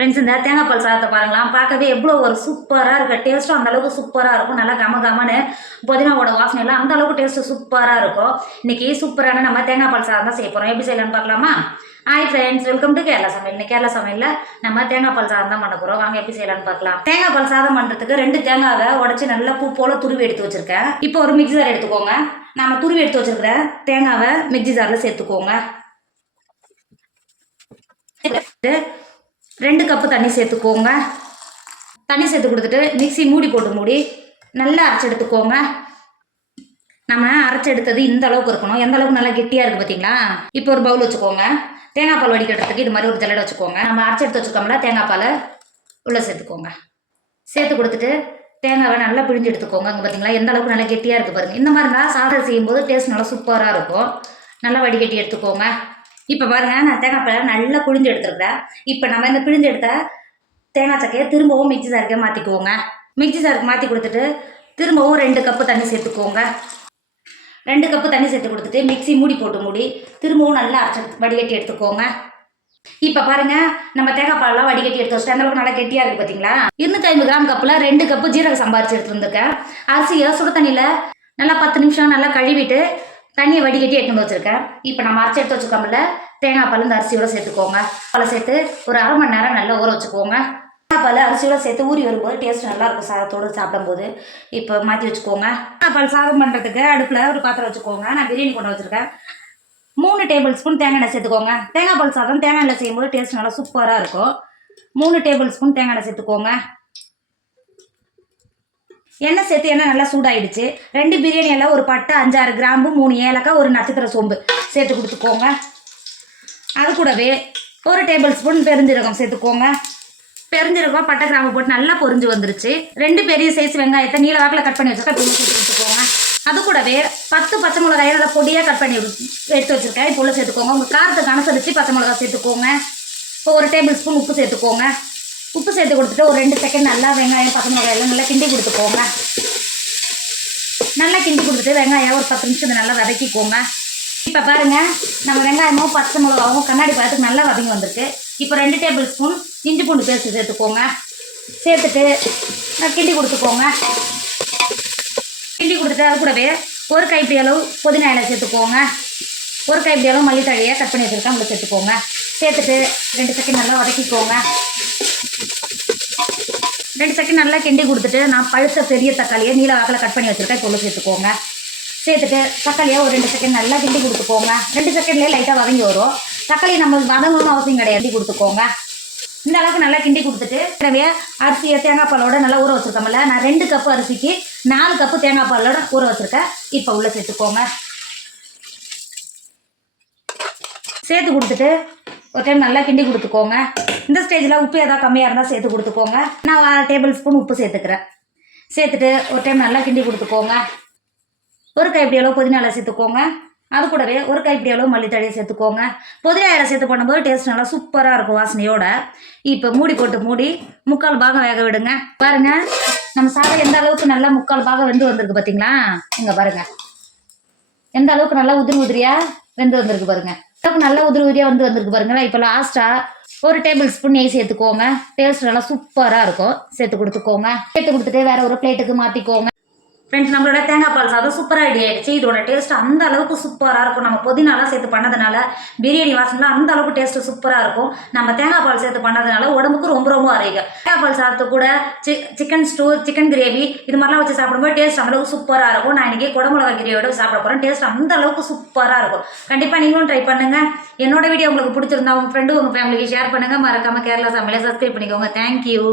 Friends இந்த தேங்காய்பால் சாதத்தை பாருங்களாம் பார்க்கவே எவ்வளோ ஒரு சூப்பராக இருக்கு. டேஸ்ட்டும் அந்தளவுக்கு சூப்பராக இருக்கும். நல்லா கம கமனு புதினாவோட வாசனை எல்லாம் அந்த அளவுக்கு டேஸ்ட்டு சூப்பராக இருக்கும். இன்னைக்கு சூப்பரான நம்ம தேங்காய்பால் சாதம் தான் செய்ய போகிறோம் எப்படி செய்யலாம்னு பார்க்கலாமா? Hi friends welcome to Kerala சமையல். இன்னைக்கு கேரளா சமையலில் நம்ம தேங்காய் பால் சாதம் தான் பண்ண போகிறோம் வாங்க எப்படி செய்யலாம்னு பார்க்கலாம். தேங்காய் பால் சாதம் பண்ணுறதுக்கு ரெண்டு தேங்காவை உடச்சி நல்லா பூ போல துருவி எடுத்து வச்சிருக்கேன். இப்போ ஒரு மிக்ஸி ஜார் எடுத்துக்கோங்க. நம்ம துருவி எடுத்து வச்சிருக்கிற தேங்காவை மிக்ஸி ஜாரில் சேர்த்துக்கோங்க. ரெண்டு கப்பு தண்ணி சேர்த்துக்கோங்க. தண்ணி சேர்த்து கொடுத்துட்டு மிக்சி மூடி போட்டு மூடி நல்லா அரைச்சி எடுத்துக்கோங்க. நம்ம அரைச்சி எடுத்தது இந்த அளவுக்கு இருக்கணும். எந்த அளவுக்கு நல்லா கெட்டியாக இருக்குது பார்த்தீங்களா இப்போ ஒரு பவுல் வச்சுக்கோங்க. தேங்காய் பால் வடிக்கிறதுக்கு இது மாதிரி ஒரு ஜல்லடை வச்சுக்கோங்க. நம்ம அரைச்சி எடுத்து வச்சுக்கோம்ல தேங்காய் பாலை உள்ளே சேர்த்துக்கோங்க. சேர்த்து கொடுத்துட்டு தேங்காவை நல்லா பிழிஞ்சு எடுத்துக்கோங்க. அங்கே பார்த்தீங்களா எந்த அளவுக்கு நல்லா கெட்டியாக இருக்குது பாருங்கள் இந்த மாதிரி இருந்தால் சாதம் செய்யும்போது டேஸ்ட் நல்லா சூப்பராக இருக்கும். நல்லா வடிகட்டி எடுத்துக்கோங்க. இப்போ பாருங்க நான் தேங்காய் நல்லா பிழிஞ்சு எடுத்துருக்கிறேன். இப்போ நம்ம இந்த பிழிஞ்சு எடுத்த தேங்காய் சக்கையை திரும்பவும் மிக்சி சாருக்கு மாற்றிக்குவோங்க மிக்ஸி சாருக்கு மாற்றி கொடுத்துட்டு திரும்பவும் ரெண்டு கப்பு தண்ணி சேர்த்துக்கோங்க. ரெண்டு கப்பு தண்ணி சேர்த்து கொடுத்துட்டு மிக்சி மூடி போட்டு மூடி திரும்பவும் நல்லா அரைச்சி வடிகட்டி எடுத்துக்கோங்க. இப்போ பாருங்க நம்ம தேங்காய் வடிகட்டி எடுத்து வச்சுட்டு அந்த அளவுக்கு நல்லா கெட்டியாக இருக்குது பார்த்தீங்களா இருநூத்தி ஐம்பது கிராம் கப்பில் ரெண்டு கப்பு ஜீரகம் சம்பாரிச்சு எடுத்துருந்துருக்கேன் அரிசியை சுடு தண்ணியில் நல்லா பத்து நிமிஷம் நல்லா கழுவிட்டு தண்ணியை வடிகட்டி எடுத்துட்டு வச்சிருக்கேன். இப்போ நம்ம அரைச்சி எடுத்து வச்சுக்கோமில்ல தேங்காய் பால் இந்த அரிசியோட சேர்த்துக்கோங்க. பாலை சேர்த்து ஒரு அரை மணி நேரம் நல்லா ஊற வச்சுக்கோங்க. தேங்காய் பால் அரிசியோட சேர்த்து ஊறி வரும்போது டேஸ்ட் நல்லாயிருக்கும் சாதத்தோடு சாப்பிடும்போது. இப்போ மாற்றி வச்சுக்கோங்க. தேங்காய் பால் சாதம் பண்ணுறதுக்கு அடுப்பில் ஒரு பாத்திரம் வச்சுக்கோங்க. நான் பிரியாணி கொண்டு வச்சுருக்கேன். மூணு டேபிள் ஸ்பூன் தேங்காய் எண்ணெய் சேர்த்துக்கோங்க. தேங்காய் பால் சாதம் தேங்காய் எண்ணெய் செய்யும்போது டேஸ்ட் நல்லா சூப்பராக இருக்கும். மூணு டேபிள் ஸ்பூன் தேங்காய் எண்ணெய் சேர்த்துக்கோங்க. எண்ணெய் சேர்த்து எண்ணெய் நல்லா சூடாயிடுச்சு. ரெண்டு பிரியாணி எல்லாம் ஒரு பட்டை அஞ்சாறு கிராம்பு மூணு ஏலக்காய் ஒரு நட்சத்திர சோம்பு சேர்த்து கொடுத்துக்கோங்க. அது கூடவே ஒரு டேபிள் ஸ்பூன் பெருஞ்சீரகம் சேர்த்துக்கோங்க. பெருஞ்சீரகம் பட்டை கிராம்பு போட்டு நல்லா பொரிஞ்சு வந்துருச்சு. ரெண்டு பெரிய சைஸ் வெங்காயத்தை நீல வாக்கில் கட் பண்ணி வச்சுருக்கேன். இப்போ சேர்த்து கொடுத்துக்கோங்க. அது கூடவே பத்து பச்சை மிளகாயை நல்லா பொடியாக கட் பண்ணி எடுத்து வச்சுருக்கேன். இப்போ உள்ள சேர்த்துக்கோங்க. உங்கள் காரத்துக்கு அனுசரித்து பச்சை மிளகாய் சேர்த்துக்கோங்க. இப்போ ஒரு டேபிள் ஸ்பூன் உப்பு சேர்த்துக்கோங்க. உப்பு சேர்த்து கொடுத்துட்டு ஒரு ரெண்டு செகண்ட் நல்லா வெங்காயம் பச்சை மிளகாய் எல்லாம் நல்லா கிண்டி கொடுத்துக்கோங்க. நல்லா கிண்டி கொடுத்துட்டு வெங்காயம் ஒரு பத்து நிமிஷம் நல்லா வதக்கிக்கோங்க. இப்போ பாருங்கள் நம்ம வெங்காயமும் பச்சை மிளகாவும் கண்ணாடி பழத்துக்கு நல்லா வதங்கி வந்திருக்கு. இப்போ ரெண்டு டேபிள் ஸ்பூன் இஞ்சி பூண்டு பேஸ்ட் சேர்த்துக்கோங்க. சேர்த்துட்டு கிண்டி கொடுத்துக்கோங்க. கிண்டி கொடுத்துட்டு அது கூடவே ஒரு கைப்பிடி அளவு புதினா இலை சேர்த்துக்கோங்க. ஒரு கைப்பிடி அளவு மல்லித்தழையை கட் பண்ணி வச்சுருக்கேன் உங்களுக்கு சேர்த்துக்கோங்க. சேர்த்துட்டு ரெண்டு செகண்ட் நல்லா வதக்கிக்கோங்க. ரெண்டு செகண்ட் நல்லா கிண்டி கொடுத்துட்டு நான் பழுத்த பெரிய தக்காளியை நீல வாக்கில் கட் பண்ணி வச்சுருக்கேன். இப்போ சேர்த்துக்கோங்க. சேர்த்துட்டு தக்காளியை ஒரு ரெண்டு செகண்ட் நல்லா கிண்டி கொடுத்துக்கோங்க. ரெண்டு செகண்ட்லேயே லைட்டாக வதங்கி வரும். தக்காளி நம்ம வதங்கணும்னு அவசியம் கிடையாது. கொடுத்துக்கோங்க. இந்த அளவுக்கு நல்லா கிண்டி கொடுத்துட்டு எனவே அரிசியை தேங்காய் பாலோட நல்லா ஊற வச்சுருக்கோம்ல. நான் ரெண்டு கப்பு அரிசிக்கு நாலு கப்பு தேங்காய் பாலோட ஊற வச்சுருக்கேன். இப்போ உள்ளே சேர்த்துக்கோங்க. சேர்த்து கொடுத்துட்டு ஒரு டைம் நல்லா கிண்டி கொடுத்துக்கோங்க. இந்த ஸ்டேஜில் உப்பு ஏதாவது கம்மியாக இருந்தால் சேர்த்து கொடுத்துக்கோங்க. நான் டேபிள் ஸ்பூன் உப்பு சேர்த்துக்கிறேன். சேர்த்துட்டு ஒரு டைம் நல்லா கிண்டி கொடுத்துக்கோங்க. ஒரு கைப்பிடி அளவு புதினா சேர்த்துக்கோங்க. அது கூடவே ஒரு கைப்பிடி அளவு மல்லித்தழையை சேர்த்துக்கோங்க. புதினா இலை சேர்த்து பண்ணும்போது டேஸ்ட் நல்லா சூப்பராக இருக்கும் வாசனையோட. இப்போ மூடி போட்டு மூடி முக்கால் பாகம் வேக விடுங்க. பாருங்க நம்ம சாதம் எந்த அளவுக்கு நல்லா முக்கால் பாகம் வெந்து வந்திருக்கு பார்த்தீங்களா இங்கே பாருங்க. எந்த அளவுக்கு நல்லா உதிரி உதிரியா வெந்து வந்திருக்கு பாருங்க. நல்லா உதிரி உதிரியா வந்து வந்திருக்கு பாருங்களேன். இப்போ லாஸ்டா ஒரு டேபிள் ஸ்பூன் நெய் சேர்த்துக்கோங்க. டேஸ்ட் நல்லா சூப்பராக இருக்கும். சேர்த்து கொடுத்துக்கோங்க. சேர்த்து கொடுத்துட்டு வேற ஒரு பிளேட்டுக்கு மாற்றிக்கோங்க ஃப்ரெண்ட்ஸ் நம்மளோட தேங்காய் பால் சாதம் சூப்பராக ரெடி ஆயிடுச்சு. இதோட டேஸ்ட் அந்த அளவுக்கு சூப்பராக இருக்கும். நம்ம புதினாலாம் சேர்த்து பண்ணதுனால பிரியாணி வாசனெலாம் அந்த அளவுக்கு டேஸ்ட் சூப்பராக இருக்கும். நம்ம தேங்காய் பால் சேர்த்து பண்ணதுனால உடம்புக்கு ரொம்ப ரொம்ப ஆரோக்கியம். தேங்காய் பால் சாதத்து கூட சி சிக்கன் ஸ்டூ சிக்கன் கிரேவி இது மாதிரிலாம் வச்சு சாப்பிடும்போது டேஸ்ட் அந்தளவுக்கு சூப்பராக இருக்கும். நான் இன்னைக்கு குடமிளகா கிரேவியோட சாப்பிட போகிறேன் டேஸ்ட் அந்த அளவுக்கு சூப்பராக இருக்கும். கண்டிப்பாக நீங்களும் ட்ரை பண்ணுங்க. என்னோட வீடியோ உங்களுக்கு பிடிச்சிருந்தா உங்கள் ஃப்ரெண்டு உங்கள் ஃபேமிலிக்கு ஷேர் பண்ணுங்கள் மறக்காமல் கேரளா சமையலை சப்ஸ்கிரைப் பண்ணிக்கோங்க. தேங்க்யூ